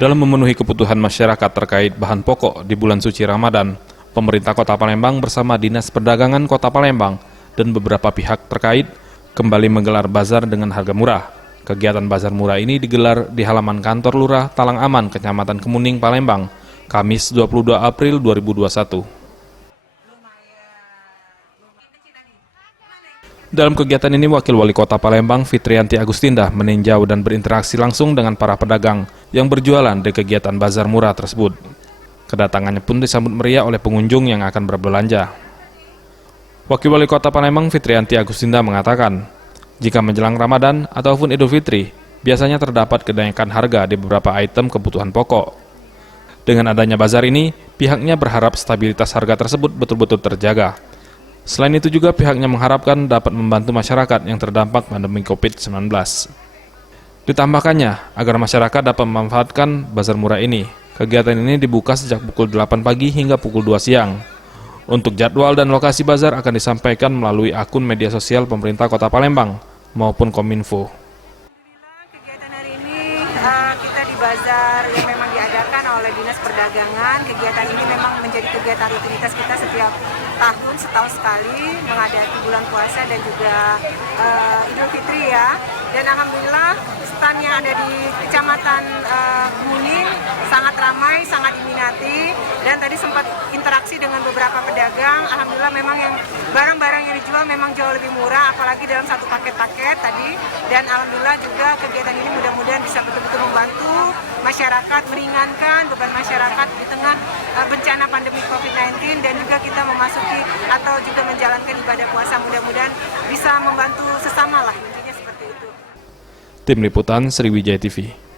Dalam memenuhi kebutuhan masyarakat terkait bahan pokok di bulan suci Ramadan, pemerintah Kota Palembang bersama Dinas Perdagangan Kota Palembang dan beberapa pihak terkait kembali menggelar bazar dengan harga murah. Kegiatan bazar murah ini digelar di halaman kantor Lurah Talang Aman, Kecamatan Kemuning, Palembang, Kamis 22 April 2021. Dalam kegiatan ini, Wakil Wali Kota Palembang, Fitrianti Agustinda, meninjau dan berinteraksi langsung dengan para pedagang yang berjualan di kegiatan bazar murah tersebut. Kedatangannya pun disambut meriah oleh pengunjung yang akan berbelanja. Wakil Wali Kota Palembang, Fitrianti Agustinda, mengatakan, jika menjelang Ramadan ataupun Idul Fitri, biasanya terdapat kenaikan harga di beberapa item kebutuhan pokok. Dengan adanya bazar ini, pihaknya berharap stabilitas harga tersebut betul-betul terjaga. Selain itu juga pihaknya mengharapkan dapat membantu masyarakat yang terdampak pandemi COVID-19. Ditambahkannya, agar masyarakat dapat memanfaatkan bazar murah ini, kegiatan ini dibuka sejak pukul 8 pagi hingga pukul 2 siang. Untuk jadwal dan lokasi bazar akan disampaikan melalui akun media sosial pemerintah Kota Palembang maupun Kominfo. Kegiatan hari ini kita di bazar yang memang diadakan oleh Dinas Perdagangan. Kegiatan ini memang menjadi kegiatan rutinitas kita setiap tahun, setahun sekali menghadapi bulan puasa dan juga Idul Fitri ya. Dan alhamdulillah stand yang ada di Kecamatan Kemuning sangat ramai, sangat diminati, dan tadi sempat interaksi dengan beberapa pedagang. Alhamdulillah memang yang barang-barang yang dijual memang jauh lebih murah, apalagi dalam satu paket-paket tadi. Dan alhamdulillah juga kegiatan ini mudah-mudahan bisa betul-betul membantu masyarakat, meringankan beban masyarakat di tengah bencana pandemi COVID-19, dan juga kita memasuki atau juga menjalankan ibadah puasa. Mudah-mudahan bisa membantu sesama lah, intinya seperti itu. Tim Liputan Sriwijaya TV.